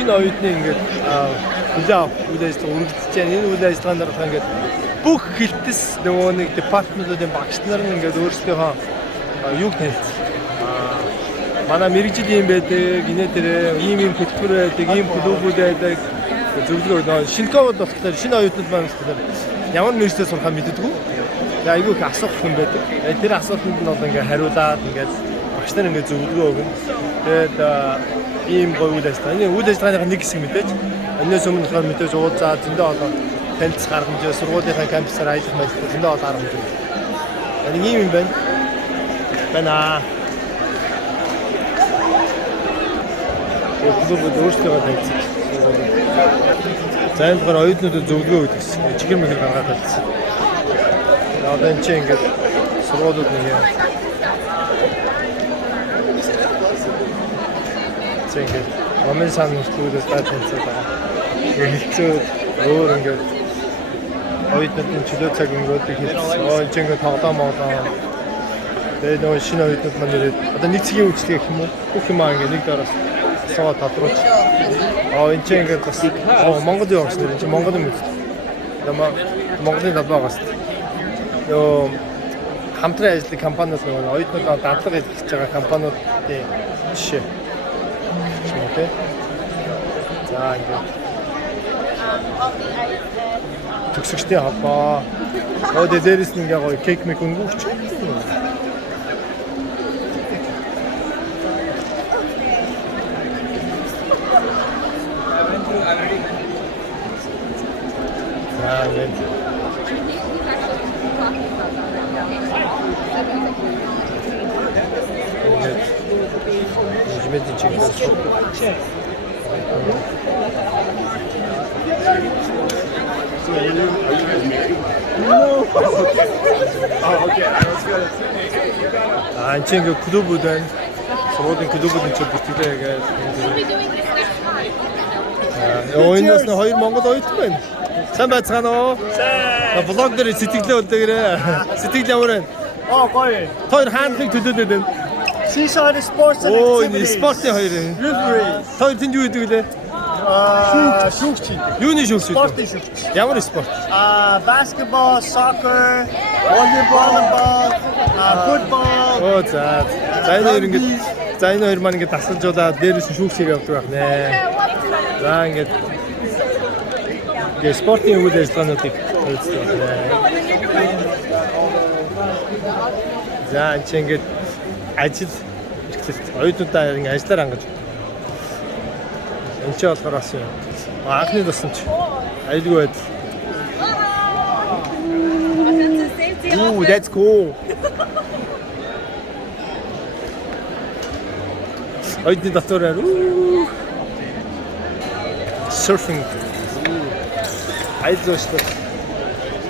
шинэ оюутны ингээд хүлээ авах үйл ажиллагаа үргэлжлэж байна. Энэ үйл ажиллагаанд дараах ингээд бүх хилтэс нөгөө нэг департаментуудын багш нар нь ингээд өөрсдийнхөө юуг танилцсан. Манай мэрэгжил юм байдаг, инээ дээрээ ийм хөтөлбөр байдаг, ийм клубүүд байдаг. Зөвлөгөө нөө шинэковод болохоор шинэ оюутнууд маань болохоор ямар мэрэгчлээ сурахаа мэддэггүй. Айгүй их асуух юм байдаг. Тэр асуултанд нь бол ингээд хариулаад ингээд багш нар ингээд зөвлөгөө өгнө. Тэгээд ийм гоё үйл ажиллагаа. Энэ үйл ажиллагааных нэг хэсэг мэдээж. Энэс өмнө болохоор мэдээж уулзаа зөндөө олон танилцах арга хэмжээ, сургуулийнхаа кампусаар аялах мэт зөндөө олон арга хэмжээ. Энэ ийм юм байна. Бана. Клубд өөрсдөө танилцсан. За энэ болохоор оюутнуудад зөвлөгөө өгдөг гэсэн. Чихэр мөхөр гаргаад талцсан. Одоо энэ чинь ингээд сургуулиуд нэг юм. Зингээд момент сан нүслүүдээс танилцаад байгаа. Хэлцүү өөр ингээд оюутнуудын чөлөө цаг өнгөрөөдөг хэлсэн. Энэ чинь ингээд тоглоом моолоо. Тэгээд нөгөө шинэ оюутнууд маань ирээд одоо нэг цагийн үйлчлэг гэх юм уу? Бүх юм ингээд нэг дээрээс асуугаад тодруулж. Энэ чинь ингээд бас Монгол юу гэсэн чинь Монгол юм үү? Монголын талбайгаас ёо хамтран ажилладаг компаниуд нөгөө оюутнуудаа дадлага хийж байгаа компаниудын жишээ. Окей. За ингээд төгсөгчдийн холбоо. Дээрээс нь ингээ гоё кек мек өнгөч. За ингээд Между чего-то. Анчинг клубүүд байна. Сургуулийн клубүүд ч бүтээлээ гэж. Ойноос нь хоёр монгол оюутан байна. Сайн байцгаана уу? Сайн. Блог дээр сэтгэлээ үлдээгээрээ. Сэтгэл ямар байна? Гоё. Хоёр хаанхыг төлөөлөд байна. Seaside Sports and Activities. Спортын хоёр. Referee. Хоёр тэнд юу гэдэг лээ? Шүүгч. Юуны шүүгч? Спортын шүүгч. Ямар спорт? Basketball, soccer, volleyball, football. За энэ хоёр ингээд энэ хоёр маань ингээд тасалжуулаад дээрээс нь шүүгчийг явуулдаг байх нэ. За ингээд спортын үйл ажиллагаануудыг үздэг байна. За энэ ингээд ажил эрхлэлт оюутнуудаа ингээ ажиллаар ангаж. Энд ч болохоор бас юм. Анхны тусам ч аюулгүй байдал. Ooh, that's cool. Оюутны дотор surfing. Аюулгүй шүү.